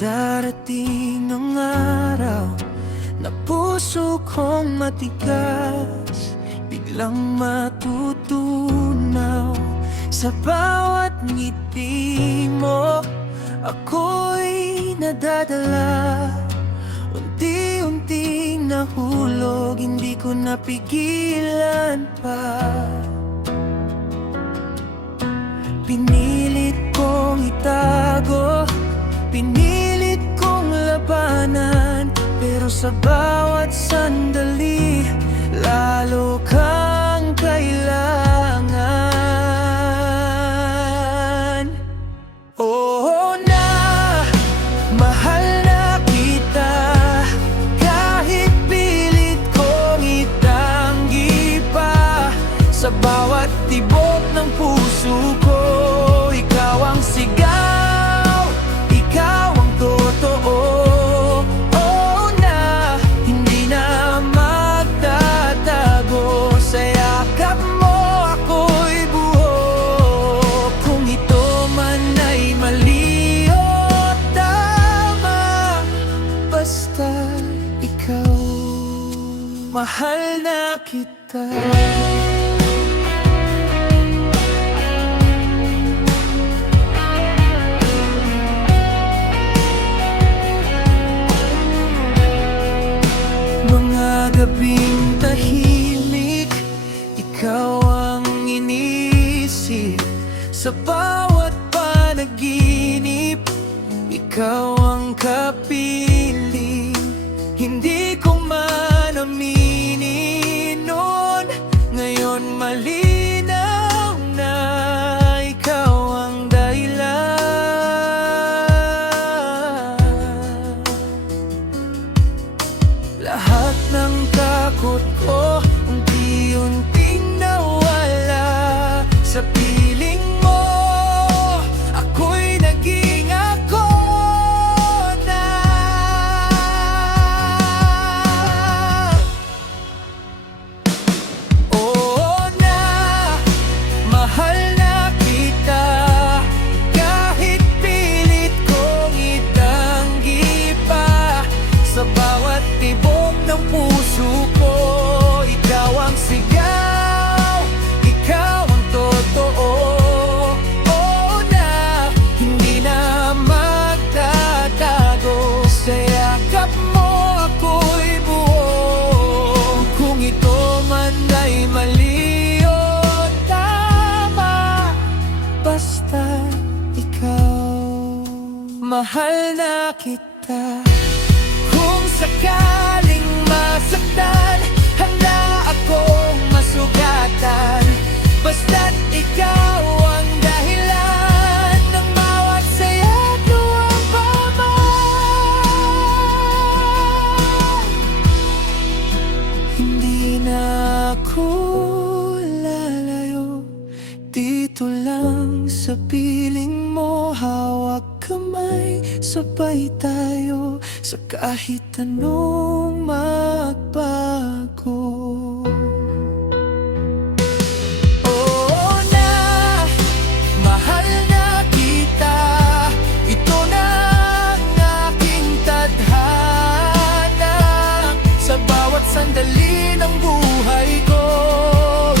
Darating ang araw na puso kong matigas biglang matutunaw. Sa bawat ngiti mo ako'y nadadala. Unti-unting nahulog, hindi ko napigilan pa. Pinilit kong itago, pinilit kong labanan, pero sa bawat sandali, lalo kang kailangan. Oo na, mahal na kita, kahit pilit kong itanggi pa. Sa bawat tibok ng puso ko, ikaw ang sigaw, ikaw ang totoo. Oo na, hindi na magtatago. Sa yakap mo ako'y buo. Kung ito man ay mali o tama, basta ikaw, mahal na kita. Gabing tahimik, ikaw ang iniisip. Sa bawat panaginip, ikaw ang kapiling. Hindi ko man aminin noon, ngayon malinaw na ikaw ang dahilan. Lahat ng takot ko unti-unting nawala. Sa piling mo ako'y naging ako na. Oo na, mahal na kita, kahit pilit kong itanggi pa. Sa bawat tibok ng puso ko, ikaw ang sigaw, ikaw ang totoo. Oo na, hindi na magtatago. Sa yakap mo ako'y buo. Kung ito man ay mali o tama, basta ikaw, mahal na kita. Kung sakaling masaktan, handa akong masugatan. Basta't ikaw ang dahilan ng bawat saya't luwang paman. Hindi na ako lalayo, dito lang sa piling mo. Hawak kamay, sabay tayo sa kahit anong magbago. Oo na, mahal na kita, ito na ang aking tadhana. Sa bawat sandali ng buhay ko,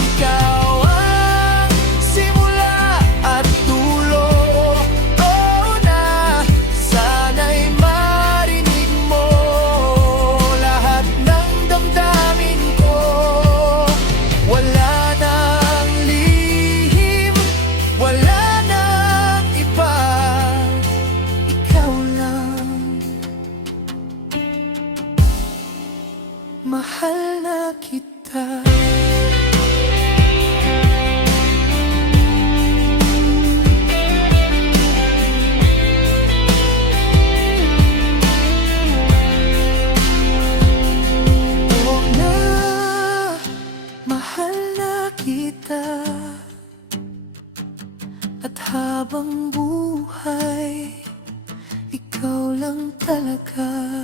ikaw ang simula at dulo. Oo na, sana'y marinig mo lahat ng damdamin ko. Wala nang lihim, wala nang iba, ikaw lang, mahal na kita. Oo na, mahal na kita. At habang buhay, ikaw lang talaga.